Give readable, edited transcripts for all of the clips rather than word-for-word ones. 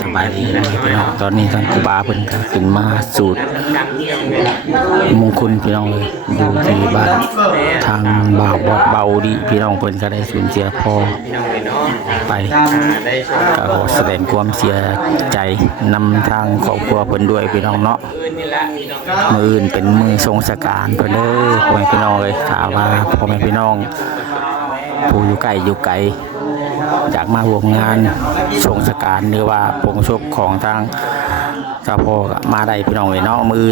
สบายดีพี่น้องตอนนี้ทางครูบาเพิ่นก็ขึ้นมาสูตรมงคลพี่น้องเลยอยู่ที่บ้านทางบ่าวบอดเบาดีพี่น้องเพิ่นก็ได้สูญเสียพ่อไปก็ขอแสดงความเสียใจนำทางครอบครัวเพิ่นด้วยพี่น้องเนาะมื้ออื่นเป็นมื้อทรงสการเพิ่นเด้อพ่อแม่พี่น้องเลยถามว่าพ่อแม่พี่น้องผู้อยู่ใกล้อยู่ไกลอยากมาร่วมงานส่งสการหรือว่าปงชบของทางกระพอมาได้พี่น้องเลยเนาะมือ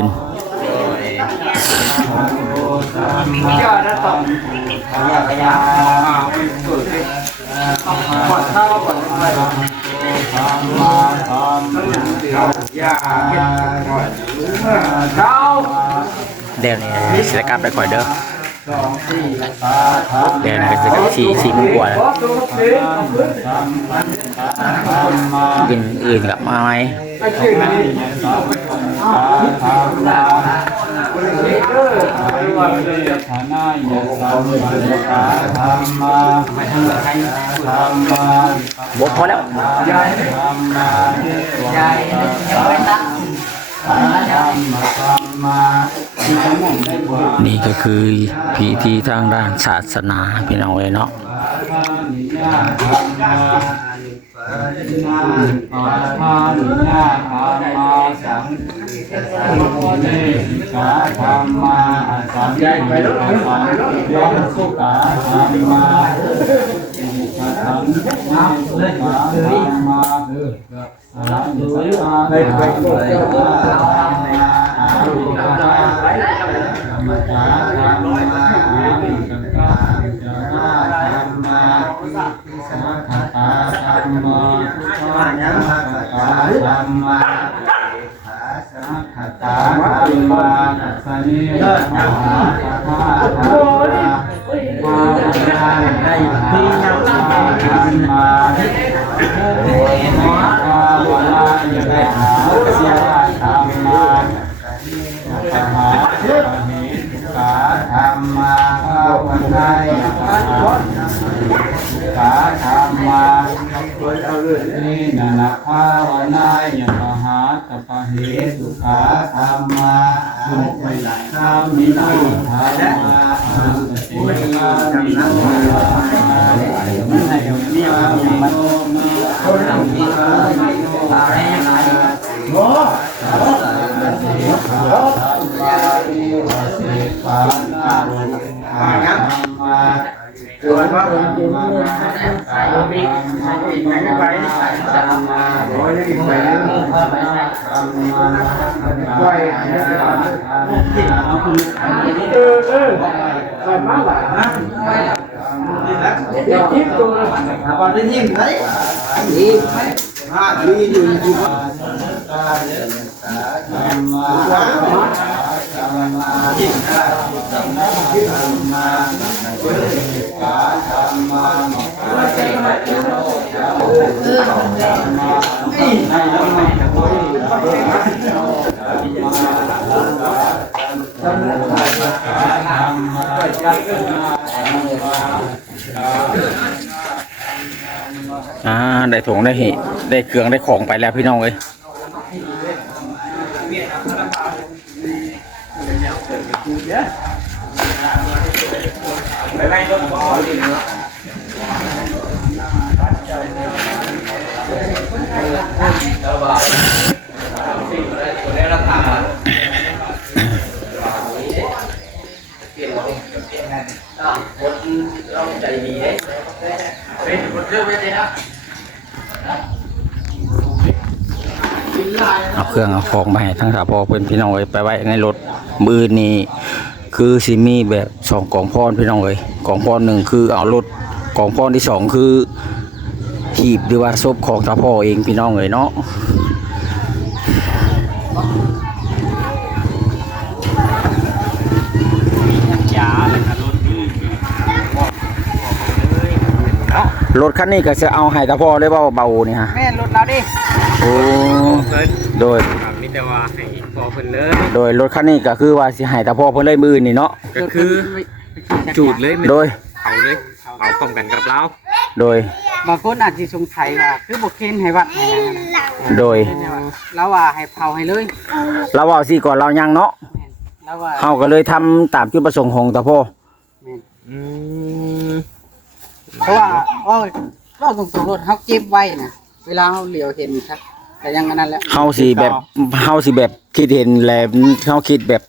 เดี๋ยวนี้ศิลปกรรมไปก่อนเด้อเดี๋ยวนี้จะชี้มือกว่ากินอื่นกับมาไหมบดพอแล้วนี่ก็คือพิธีทางด้านศาสนาพี่น้องเลยเนาะนี่นานาภาวนายมหาตปะเหตุขาธรรมาสุขิธรรมินาธรรมาสุติธรรมินาธรรมามันไหนเนี่ยมันเขาทำที่อะไรโอ้ตัวว่าผมกินไม่ไปโอ้ยไม่ไปไปไปมากเลยนะเดี๋ยวคิดตัวก่อนได้ยินไหมนี่ทีอยู่ที่ว่าได้ถุงได้หิได้เครื่องได้ของไปแล้วพี่น้องเลยเอาเครื่องเอาของมาให้ทั้งสาพอเพื่อนพี่น้องเลยไปไว้ในรถมือนี่คือซิมีแบบสองกองพรพี่น้องเลยกองพรหนึ่งคือเอารถกองพรที่สองคือหีบหรือว่าศพของสาพอเองพี่น้องเลยเนาะรถคันนี้ก็จะเอาให้ตาพ่อได้เบาๆนี่ฮะแม่รถเราดิโอ้โดยมีแต่ว่าให้พอเพิ่นเลยโดยรถคันนี้ก็คือว่าสิให้ตาพ่อเพิ่นเลยมือนี่เนาะก็คือจูดเลยโดย เอาเลยเอาพร้อมกันกับเราโดย บางคนอาจสิสงสัยว่าคือบ่เค้นให้วัดให้หยังนะ โดย แล้วว่าให้เผาให้เลย เราเว้าสิก่อนเรายังเนาะ แม่นแล้วว่า เฮาก็เลยทำตามจุดประสงค์ของตาพ่อ แม่น อืม เพราะว่าเราตรงๆรถเฮาเก็บไว้นะเวลาเฮาเหลียวเห็นครับแต่ยังอันนั้นแหละ เฮาสิแบบคิดเห็นแหละเฮาคิดแบบ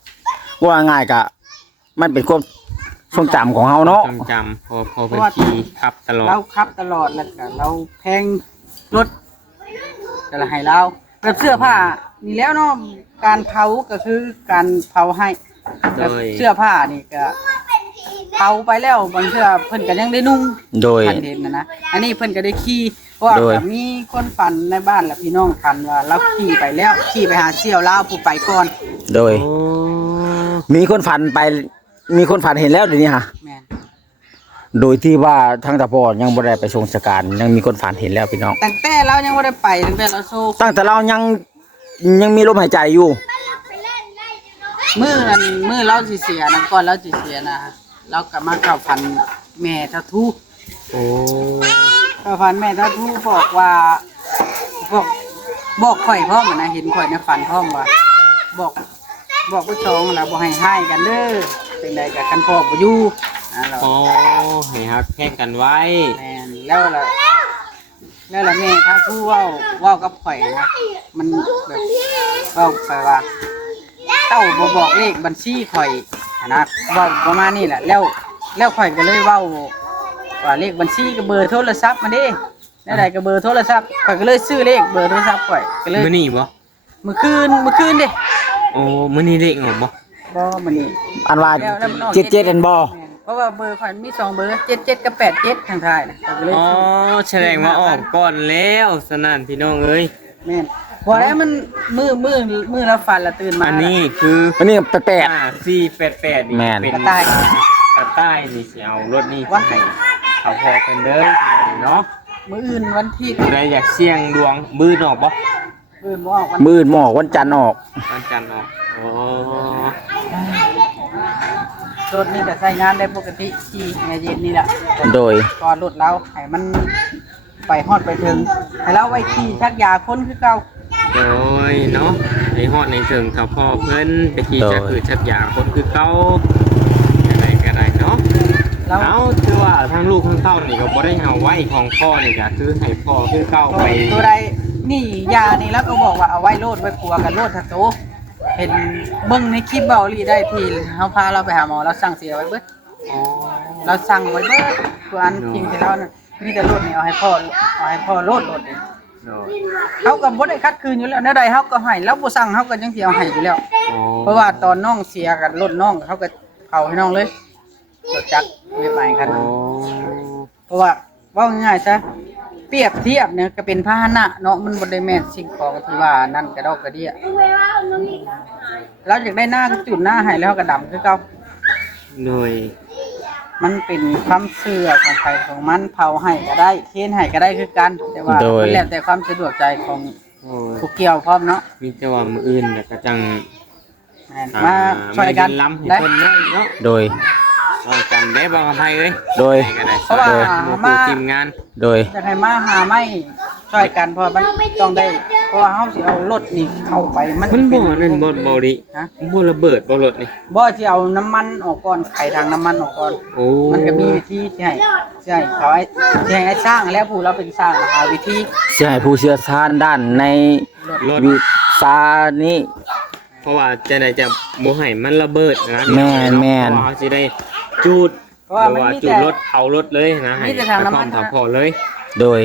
ว่าง่ายก็มันเป็นความทรงจำของเฮาเนาะ จำพอเป็นขี่ขับตลอด เราขับตลอดแล้วก็เราแพงรถก็ละให้เราแบบเสื้อผ้านี่แล้วเนาะการเผาก็คือการเผาให้แบบเสื้อผ้านี่ก็เผาไปแล้วบางเสื้อเพิ่นก็ยังได้นุ่ง โดย พันเห็นนะอันนี้เพิ่นก็ได้ขี่เพราะว่า โดย แบบมีคนฝันในบ้านและพี่น้องฝันว่าเราขี่ไปแล้วขี่ไปหาเสี่ยวลาวผู้ไปก่อน โดย โอ้ มีคนฝันเห็นแล้วเดี๋ยวนี้ฮะ แม่น โดยที่ว่าทางตาพ่อยังบ่ได้ไปทรงสการยังมีคนฝันเห็นแล้วพี่น้อง ตั้งแต่เรายังบ่ได้ไปตั้งแต่เราโซ ตั้งแต่เรายังมีลมหายใจอยู่ มื้อเราสิเสียนะก่อนเราสิเสียนะเราก็มาเข้าฝันแม่ทะทู โอ้ เข้าฝันแม่ทะทูบอกว่าบอกข่อยพร้อมนะเห็นข่อยในฝันพร้อมว่าบอกผู้ชองแล้วบ่ให้ให้กันเด้อจังใดก็คันพ่อบ่อยู่เรา โอ้ให้ฮักแข่งกันไว้ แม่นแล้วล่ะแม่ถ้าทู่เว้ากับข่อยนะมันแบบเว้าไปว่าเต้าบ่บอกเลขบัญชีข่อยนะเว้าประมาณนี้แหละแล้วข่อยก็เลยเว้าว่าเลขบัญชีกับเบอร์โทรศัพท์มาดิแล้วใดก็เบอร์โทรศัพท์ข่อยก็เลยซื้อเลขเบอร์โทรศัพท์ข่อยก็เลย มื้อนี้บ่ เมื่อคืนเด้ โอ้มื้อนี้เลขออกบ่ บ่มื้อนี้ อันว่า แล้วมันออก 77อันบ่ เพราะว่าเบอร์ข่อยมี2เบอร์77กับ87ทางท้ายนะข่อยก็เลย อ๋อ ซื้อ แสดงว่าออกก่อนแล้วสนั่นพี่น้องเอ้ย แม่นบ่แล้วมันมือละฟันละตื่นมา อันนี้คือ อันนี้แปลก 488นี่ แม่น เป็น กระต่าย กระต่ายนี่สิเอารถนี่ว่าให้เขาพอกันเด้อเนาะ มื้ออื่นวันที่ ใครอยากเสี่ยงดวงบื้นออกบ่ มื้อบ่ออกวัน ๆมืดหมอกวันจันทร์ออก วันจันทร์ออกโอ้ รถนี่ก็ใช้งานได้ปกติขี่ในเย็นนี่แหละ โดย ก่อนรถเราให้มันไปฮอดไปถึงให้เราไว้ขี่ชักยาคนคือเก่า โดยเนาะในฮอดในเชิงถ้าพ่อเพิ่นไปขี่จักรคือชักยาคนคือเก่าอะไรก็ได้เนาะ เรา เอาคือว่าทั้งลูกทั้งเต้านี่ก็บ่ได้เอาไว้ของพ่อนี่ก็คือให้พ่อคือเก่าไป ตัวใดนี่ยานี่แล้วก็บอกว่าเอาไว้โลดไว้ปัวกันโลดทะโตเห็นเบิ่งในคลิปเบาลีได้ทีเฮาพาเราไปหาหมอเราสั่งเสียไว้เบิด อ๋อ เราสั่งไว้เบิดตัวอันจริงที่เราน่ะมีแต่โลดนี่เอาให้พ่อโลดนี่ โดย เขาก็บ่ได้คัดคืนอยู่แล้วแนวใดเขาก็ให้แล้วบ่สั่งเขาก็ยังสิเอาให้อยู่แล้ว อ๋อ เพราะว่าตอนน้องเสียกันรถน้องเขาก็เผาให้น้องเลยรถจักรไม่ไปคัน โอ้ เพราะว่าเว่าง่ายๆซะเปรียบเทียบเนี่ยก็เป็นพาหนะเนาะมันบ่ได้แม่นสิ่งของที่ว่านั่นกระดอกกระเดี้ยเราอยากได้หน้าก็จุดหน้าให้แล้วก็ดำคือเก่า โดย มันเป็นความเชื่อของใครของมันเผาให้ก็ได้เค้นให้ก็ได้คือกันแต่ว่า โดย มันแล้วแต่ความสะดวกใจของ โอ้ย ผู้เกี่ยวพร้อมเนาะ มีแต่ว่ามื้ออื่นแล้วก็จัง แม่นมาช่วยกัน ล้ำให้ ได้ เพิ่นเนาะเนาะ โดย ช่วยกันได้บ่อภัยเอ้ย โดย ได้ก็ได้ เพราะว่า ช่ยห มา ทีมงาน โดย จะให้มาหาไม่ช่วยกันเพราะมันต้องได้เพราะว่าเฮาสิเอารถนี่เข้าไปมัน มัน เป็ บ่นั่นบ่ดิ ฮะ บ่ระเบิดบ่รถนี่ บ่สิเอาน้ำมันออกก่อนไขทางน้ำมันออกก่อน โอ้ มันก็มีวิธีที่ให้เขาให้ไอ้สร้างแล้วผู้เราเป็นสร้างหาวิธี สิให้ผู้เชี่ยวชาญด้านใน รถ วิชานี้ เพราะว่าจะได้จะบ่ให้มันระเบิดนะ แม่นแม่น เพราะว่าสิได้จูด เพราะว่ามัน ว่า มี จูด แต่ รถเผารถเลยนะให้ มีแต่ทางน้ำมัน ทำพอเลย โดย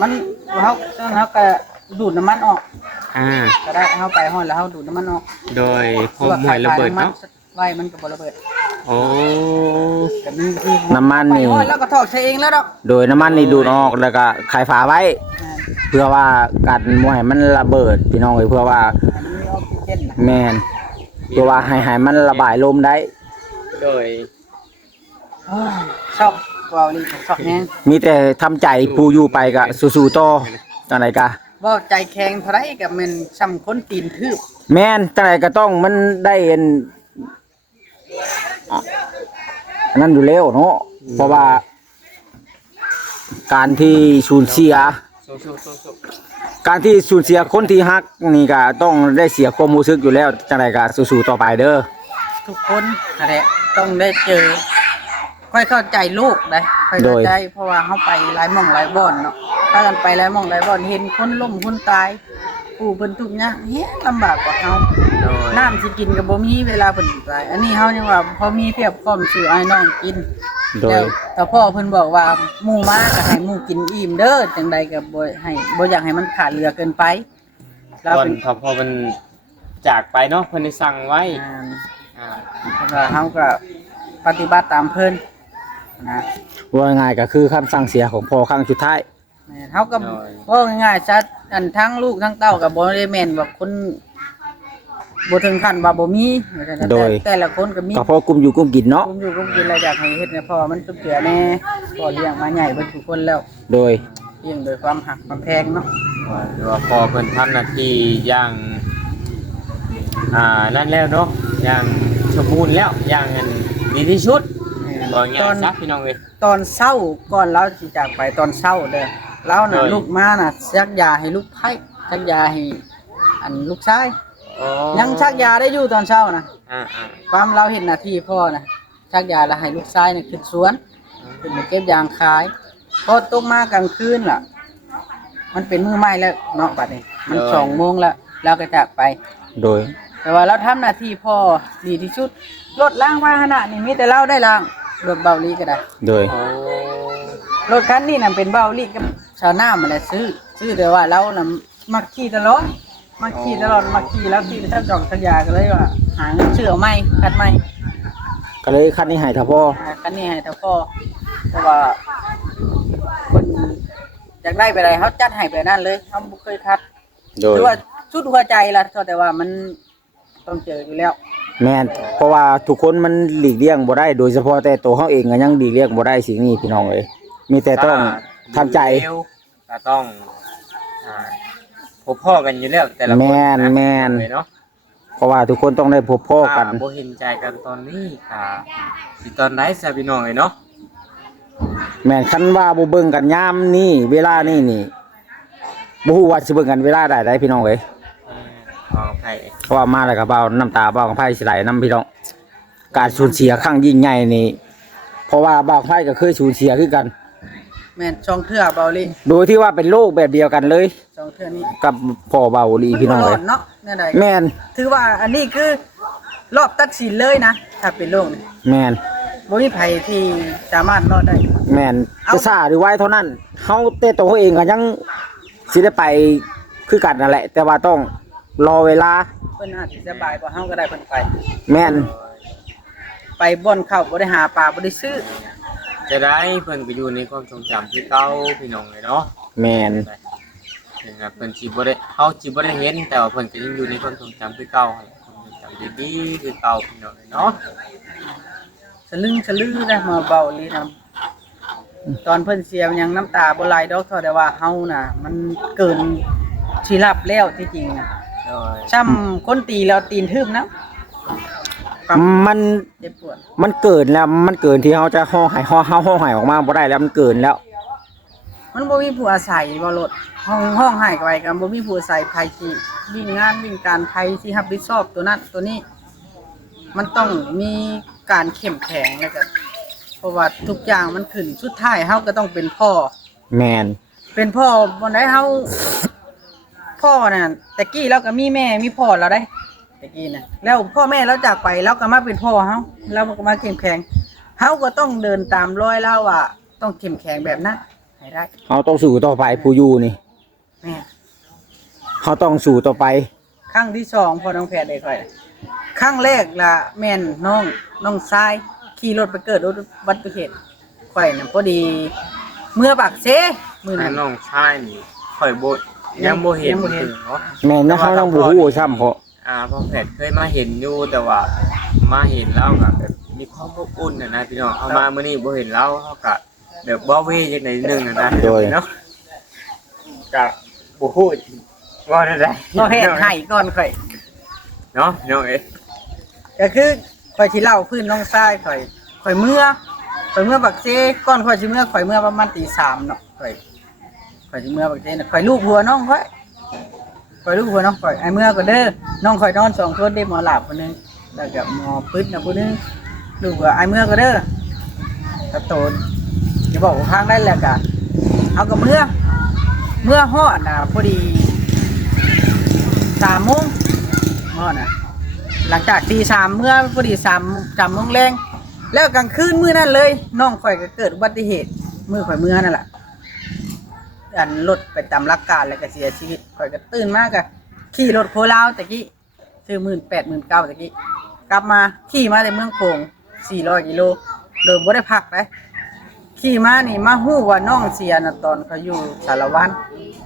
มันเขาก็ดูดน้ำมันออก อ่า ก็ได้เฮาไปห้อนแล้วเฮาดูดน้ำมันออก โดยพอหมวยระเบิดเนาะ ไว้มันก็บ่ระเบิด โอ้ ก็มีวิธี น้ำมันนี่ ไปห้อนแล้วก็ถอดใช้เองแล้วดอก โดยน้ำมันนี่ดูดออกแล้วก็ไขฝาไว้ เพื่อว่ากันบ่ให้มันระเบิดพี่น้องเอ้ยเพื่อว่า อันนี้มีออกซิเจนนะ แม่นเพื่อว่าให้มันระบายลมได้ โดย โอ้ยชอบกว่าลีชอบแฮง มีแต่ทำใจผู้อยู่ไปก็สู้ๆต่อจังไดกะ บ่ใจแข็งเท่าไรก็แม่นซ้ำคนตีนทืบ แม่นจังไดก็ต้องมันได้อันนั้นอยู่แล้วเนาะเพราะว่า การที่สูญเสีย สู้การที่สูญเสียคนที่ฮักนี่ก็ต้องได้เสียความรู้สึกอยู่แล้วจังไดก็สู้ๆต่อไปเด้อ ทุกคนอะไรต้องได้เจอค่อยเข้าใจลูกได้ค่อยเข้าใจเพราะว่าเขาไปหลายหม่องหลายบ่อนเนาะถ้ากันไปหลายหม่องหลายบ่อนเห็นคนล้มคนตายผู้เพิ่นทุกข์ยากเฮ้ยลำบากกว่าเขา โดย น้ำสิกินก็บ่มีเวลาเพิ่นตายอันนี้เฮายังว่าพอมีเพียบพร้อมซื้อไอ้น้องกิน โดย แล้วแต่พ่อเพิ่นบอกว่าหมู่มาก็ให้หมู่กินอิ่มเด้อจังใดก็บ่อยากให้มันขาดเหลือเกินไป ต เรา อน เป็น พอมันจากไปเนาะเพิ่นได้สั่งไว้ อ่าเพราะว่าเฮาก็ปฏิบัติตามเพิ่นนะ ว่าง่ายก็คือคำสั่งเสียของพ่อครั้งสุดท้าย แม่นเฮาก็ว่าง่ายๆชัดอันทั้งลูกทั้งเต้าก็บ่ได้แม่นว่าคนบ่ถึงขั้นว่าบ่มีแต่ละคนก็มี ก็พอกลุ่มอยู่กลุ่มกินเนาะ ผมอยู่ผมกินอะไรอยากให้เฮ็ดให้พ่อมันสุดเสือแน่พ่อเลี้ยงมาใหญ่เบิดทุกคนแล้ว โดย เลี้ยงโดยความหักความแพงเนาะ หรือว่าพอเพิ่นทำหน้าที่อย่างนั่นแล้วเนาะอย่างสมบูรณ์แล้วอย่างอันดีที่สุดบ่ง่ายซักพี่น้องเอ้ย ตอนเศร้าก่อนเราสิจากไปตอนเศร้าเด้อเราน่ะ เอ้ย ลูกมาน่ะชักยาให้ลูกไผ่ชักยาให้อันลูกชาย อ๋อ ยังชักยาได้อยู่ตอนเช้านะ อ่า ความเราเห็นหน้าที่พ่อน่ะชักยาแล้วให้ลูกชายน่ะขึ้นสวนขึ้นมาเก็บยางขายพอตกมากลางคืนล่ะ มันเป็นมื้อใหม่แล้วเนาะบัดนี้มัน2 โมงแล้วเราก็จากไป โดย แต่ว่าเราทำหน้าที่พ่อดีที่สุดรถล้างพาหนะนี่มีแต่เราได้ล้างรถเบาลีก็ได้ โดย โอ้ รถคันนี้น่ะเป็นเบาลีกับชาวนามาแหละซื้อแต่ว่าเราน่ะมักขี่ตลอดมักขี่ตลอดมักขี่แล้วขี่ถ้าจองสัญญาก็เลยว่าหาเงินซื้อเอาใหม่คันใหม่ ก็เลยคันนี้ให้ถ้าพ่อ คันนี้ให้แต่พ่อเพราะว่าคนอยากได้ไปใดเขาจัดให้ไปนั่นเลยเขาบ่เคยคัด โดย คือว่าชุดหัวใจล่ะแต่ว่ามันต้องเจออยู่แล้ว แม่นเพราะว่าทุกคนมันหลีกเลี่ยงบ่ได้โดยเฉพาะแต่ตัวเฮาเองก็ยังหลีกเลี่ยงบ่ได้สิ่งนี้พี่น้องเอ้ยมีแต่ต้องทำใจ ก็ต้องอ่าพบพ่อกันอยู่แล้วแต่ละคน แม่นแม่น เนาะ เพราะว่าทุกคนต้องได้พบพ่อกัน บ่เห็นใจกันตอนนี้ค่ะสิตอนไหนซะพี่น้องเอ้ยเนาะ แม่นคันว่าบ่เบิ่งกันยามนี้เวลานี้นี่บ่ฮู้ว่าสิเบิ่งกันเวลาใดพี่น้องเอ้ย ขอไผ เพราะว่ามาแล้วก็เบาน้ำตาเบาของไผสิไหลนํพี่น้องการสูญเสียครั้งยิ่งใหญ่นี่เพราะว่าเบาของไผก็เคยสูญเสียคือกัน แม่นช่องเทื่อเบาลี โดยที่ว่าเป็นโรคแบบเดียวกันเลย ช่องเทื่อนี้ กับพ่อเบาลีพี่น้อง ร เล อย ดเนาะแน่ใด แม่น ถือว่าอันนี้คือรอบตัดสินเลยนะถ้าเป็นโรคนี่ แม่น บ่มีไผที่สามารถรอดได้ แม่น เอา จะซ่าหรือไว้เท่านั้นเฮาแต่ตัวเขาเองก็ยังสิได้ไปคือกันนั่นแหละ แต่ว่าต้องรอเวลา เพิ่นอาจสิสบายกว่าเฮาก็ได้เพิ่นไป แม่น ไปบ่อนเข้าบ่ได้หาปลาบ่ได้ซื้อ จะได้เพิ่นก็อยู่ในความทรงจำที่เก่าพี่น้องเลยเนาะ แม่น นะครับเพิ่นสิบ่ได้เฮาสิบ่ได้เห็นแต่ว่าเพิ่นก็ยังอยู่ในความทรงจำที่เก่าความทรงจำดีๆคือเก่าพี่น้องเลยเนาะ สลึงสลือนะมาเบาลีนํตอนเพิ่นเสียยังน้ำตาบ่ไหลดอกเท่าแต่ว่าเฮาน่ะ มันเกินสิรับแล้วที่จริงน่ะ โดย ซ้ำคนตีแล้วตีนทึบนะ มัน เจ็บปวด มันเกินแล้วมันเกินที่เฮาจะห่อหายห่อหายออกมาบ่ได้แล้วมันเกินแล้ว มันบ่มีผู้อาศัยบ่รถห้องให้ไว้กันบ่มีผู้อาศัยไผที่วิ่งงานวิ่งการไผที่รับผิดชอบตัวนั้นตัวนี้ มันต้องมีการเข้มแข็งแล้วก็เพราะว่าทุกอย่างมันขึ้นสุดท้ายเฮาก็ต้องเป็นพ่อ แม่น เป็นพ่อบ่ได้เฮาพ่อน่ะแต่กี้เราก็มีแม่มีพ่อแล้วได้แต่กี้น่ะแล้วพ่อแม่เราจากไปเราก็มาเป็นพ่อเฮาเราก็มาเข้มแข็งเฮาก็ต้องเดินตามรอยเราว่าต้องเข้มแข็งแบบนั้นให้ได้ เฮาต้องสู้ต่อไปผู้อยู่นี่ แม่ เฮาต้องสู้ต่อไป ครั้งที่2พอน้องแพทย์ได้ค่อยครั้งแรกล่ะแม่นน้องชายขี่รถไปเกิดอุบัติเหตุค่อยน่ะพอดีเมื่อปากเซมื้อ ถ้า นั้น น้องชายนี่ค่อยบ่ยังบ่เห็น ยังบ่เห็น เนาะ แม่นนะเฮาต้องบ่ฮู้ซ้ำเพราะ พ่อแพทย์เคยมาเห็นอยู่แต่ว่ามาเห็นแล้วก็แบบมีความอบอุ่นนะพี่น้องเอามามื้อนี้บ่เห็นแล้วเขาก็แบบบ่เวจังได๋นึงนะเนาะก็บ่ฮู้ว่าได้ บ่เฮ็ดให้ก่อนค่อย เนาะพี่น้องเอ้ย ก็คือข่อยสิเล่าพื้นน้องชายข่อยเมื่อ ข่อยเมื่อบักเซ่ก่อนข่อยสิเมื่อข่อยเมื่อประมาณตีสามเนาะข่อยสิเมื่อบักเซ่น่ะข่อยลูกหัวน้องข่อยลูกหัวน้องข่อยไอ้เมื่อก็เด้อน้องข่อยนอนสองคนได้หมอหลับคนนึงแล้วก็หมอปึ๊ดนะคนนึงลูกว่าไอ้เมื่อก็เด้อตะโตนจะบอกว่าข้างได้แล้วก็เอากับเมื่อฮอดน่ะพอดี3 โมงฮอดน่ะหลังจากตี3เมื่อพอดี3 โมงแรงแล้วกลางคืนมื้อนั้นเลยน้องข่อยก็เกิดอุบัติเหตุมื้อข่อยเมื่อนั่นแหละอันรถไปตามหลักการแล้วก็เสียชีวิตข่อยก็ตื่นมาก็ขี่รถโคราชตะกี้ซื้อ18,000-19,000ตะกี้กลับมาขี่มาจากเมืองโขง400 กิโลโดยบ่ได้พักเลยขี่มานี่มาฮู้ว่าน้องเสียน่ะตอนเขาอยู่สารวัตร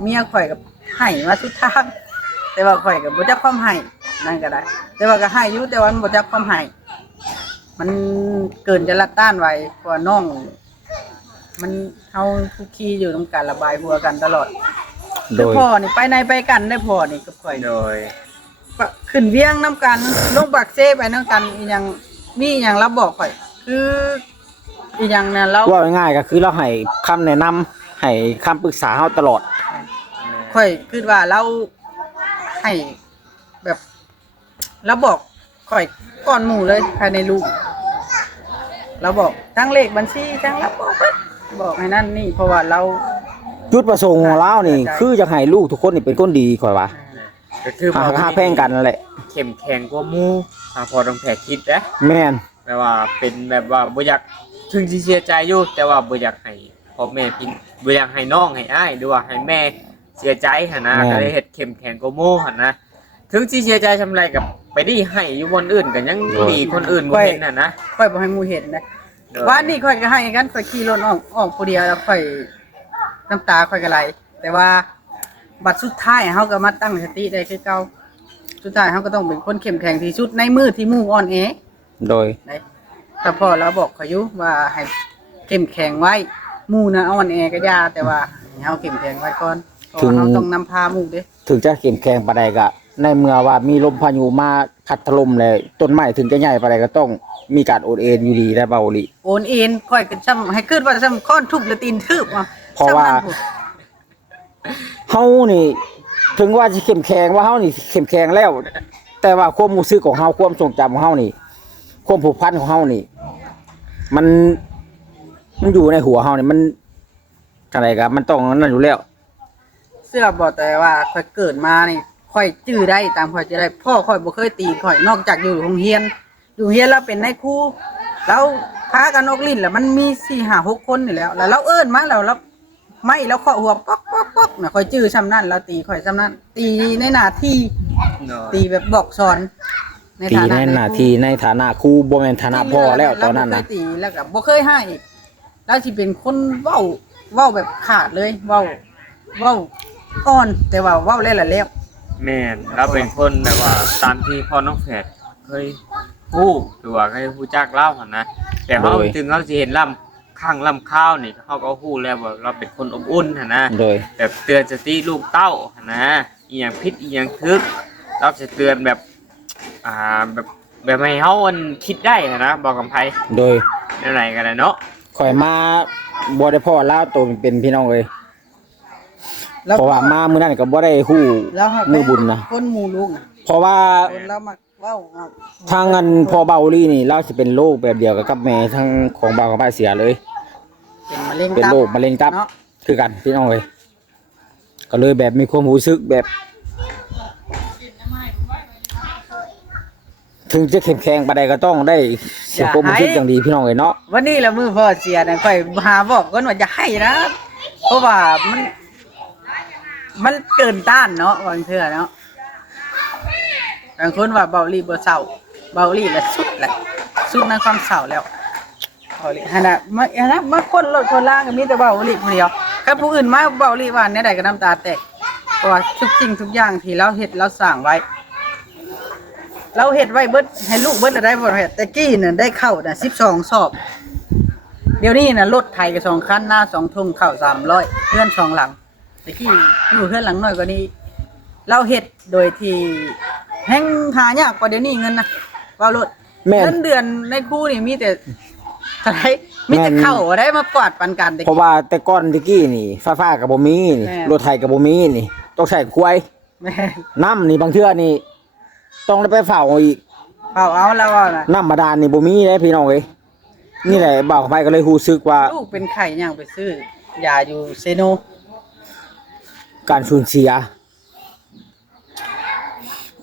เมียข่อยก็ให้มาทุกทางแต่ว่าข่อยก็บ่จักความให้นั่นก็ได้แต่ว่าก็ให้อยู่แต่ว่ามันบ่จักความให้มันเกินจะละต้านไว้เพราะว่าน้องมันเฮาทุกขี้อยู่ต้องการระบายหัวกันตลอดโดยพ่อนี่ไปไหนไปกันได้พ่อนี่กับข่อยโดยขึ้นเวียงน้ำกันลงปากเซ่ไปน้ำกันอีหยังมีอีหยังเราบอกข่อยคืออีหยังเนี่ยเราว่าง่ายๆก็คือเราให้คำแนะนำให้คำปรึกษาเฮาตลอดข่อยคิดว่าเราให้แบบเราบอกข่อยก่อนหมู่เลยภายในลูกเราบอกทั้งเลขบัญชีทั้งเราบอกให้นั่นนี่เพราะว่าเราจุดประสงค์ของเรานี่คือจะให้ลูกทุกคนนี่เป็นคนดีข่อยว่าก็คือหาแพงกันนั่นแหละเข้มแข็งกว่าหมู่พอต้องแพ้คิดนะแม่นแปลว่าเป็นแบบว่าบ่อยากถึงสิเสียใจอยู่แต่ว่าบ่อยากให้พ่อแม่พี่บ่อยากให้น้องให้อ้ายหรือว่าให้แม่เสียใจหั่นนะก็เลยเฮ็ดเข้มแข็งกว่าหมู่หั่นนะถึงสิเสียใจซำไรกับไปดีให้อยู่บนอื่นก็ยังดีคนอื่นบ่เห็นน่ะนะค่อยบ่ให้หมู่เห็นนะว่านี่ค่อยก็ให้กันค่อยขี่รถออกผู้เดียวแล้วค่อยน้ำตาค่อยก็ไหลแต่ว่าบัดสุดท้ายเฮาก็มาตั้งสติได้คือเก่าสุดท้ายเฮาก็ต้องเป็นคนเข้มแข็งที่สุดในมือที่หมู่อ่อนแอโดยแต่พอเราบอกเขาอยู่ว่าให้เข้มแข็งไว้หมู่นะอ่อนแอก็อย่าแต่ว่าเฮาเข้มแข็งไว้ก่อนเพราะเราต้องนำพาหมู่เด้ถึงจะเข้มแข็งปานใดก็ในเมื่อว่ามีลมพายุมาพัดถล่มแล้วต้นไม้ถึงจะใหญ่ปานใดก็ต้องมีการโอนเอ็นอยู่ดีและเบาหลีโอนเอ็นค่อยก็ซ้ำให้คิดว่าซ้ำค้อนทุบแล้วตีนทึบเพราะว่าเฮานี่ถึงว่าสิเข้มแข็งว่าเฮานี่เข้มแข็งแล้วแต่ว่าความรู้สึกของเฮาความทรงจำของเฮานี่ความผูกพันของเฮานี่มันอยู่ในหัวเฮานี่มันอะไรกันมันต้องนั่นอยู่แล้วเสื้อบ่แต่ว่าค่อยเกิดมานี่ค่อยจื้อได้ตามค่อยจะได้พ่อค่อยบ่เคยตีค่อยนอกจากอยู่โรงเรียนแล้วเป็นนายครูแล้วพากันออกลิ้นแล้วมันมี 4-5-6 คนนี่แล้วเราเอิ้นมาแล้วไม่แล้วเคาะหัวป๊อกๆๆน่ะค่อยจื้อซ้ำนั้นแล้วตีค่อยซ้ำนั้นตีในหน้าที่ตีแบบบอกสอนตีในหน้าที่ในฐานะครูบ่แม่นฐานะพ่อแล้วตอนนั้นนะตีแล้วก็บ่เคยให้แล้วสิเป็นคนเว้าแบบขาดเลยเว้าอ่อนแต่ว่าเว้าแล้วแม่นเราเป็นคนแบบว่าตามที่พ่อน้องแฝดเคยฮู้หรือว่าเคยฮู้จักเล่าหั่นนะแต่เฮาถึงเฮาสิเห็นล่ำข้าวนี่เฮาก็ฮู้แล้วว่าเราเป็นคนอบอุ่นหั่นนะแบบเตือนสติลูกเต้าหั่นนะอีหยังผิดอีหยังถูกเราจะเตือนแบบแบบให้เฮาคิดได้หั่นนะบอกกับไผโดยนั่นไหนกันเนาะข่อยมาบ่ได้พ่อลาวตัวเป็นพี่น้องเลยเพราะว่ามามื้อนั้นก็บ่ได้ฮู้มื้อบุญนะคนหมู่ลูกเพราะว่าเรามักเว้าทางอันพ่อเบาลี่นี่เราสิเป็นโรคแบบเดียวกับแม่ทั้งของบ่าวกับป้าเสียเลยเป็นโรคมะเร็งตับคือกันพี่น้องเลยก็เลยแบบมีความรู้สึกแบบถึงจะเข้มแข็งปานใดก็ต้องได้เสียความรู้สึกอย่างดีพี่น้องเลยเนาะวันนี้ละมื้อพ่อเสียน่ะค่อยหาบอกก่อนว่าจะให้นะเพราะว่ามันเกินต้านเนาะบางเทื่อเนาะบางคนว่าเบาลีบ่เศร้าเบาลีแล้วสุดในความเศร้าแล้วเบาลีหั่นน่ะมาคนรถคนล่างก็มีแต่เบาลีผู้เดียวถ้าผู้อื่นมาเบาลีว่าแนวใดก็น้ำตาแตกเพราะว่าทุกสิ่งทุกอย่างที่เราเฮ็ดเราสร้างไว้เราเฮ็ดไว้เบิดให้ลูกเบิดได้บ่เฮ็ดแต่กี้น่ะได้เข้าน่ะ12สอบเดี๋ยวนี้น่ะรถไถก็2คันหน้า2ทุ่งเข้า300เรือน2หลังตะกี้อยู่เรือนหลังน้อยกว่านี้เราเฮ็ดโดยที่แฮงหายากกว่าเดี๋ยวนี้เงินนะว่ารถเงินเดือนในครูนี่มีแต่ อะไรมีแต่เข้าได้มากวาดปันกัน เพราะว่าแต่ก่อนตะกี้นี่ฟ้ากับบ่มีนี่รถไถกับบ่มีนี่ต้องใช้ควาย แม่ น้ำนี่บางเทื่อนี่ต้องได้ไปเฝ้าอีก เอาแล้วว่าน่ะ น้ำบาดาลนี่บ่มีเลยพี่น้องเอ้ยนี่แหละบ่าวไปก็เลยรู้สึกว่า ลูกเป็นไข่ย่างไปซื้อยาอยู่เซโน การสูญเสีย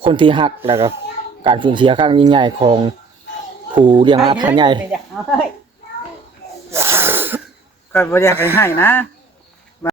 คนที่ฮักแล้วก็การสูญเสียครั้งยิ่งใหญ่ของผู้เลี้ยงมาพันใหญ่ ก็บ่อยากให้นะ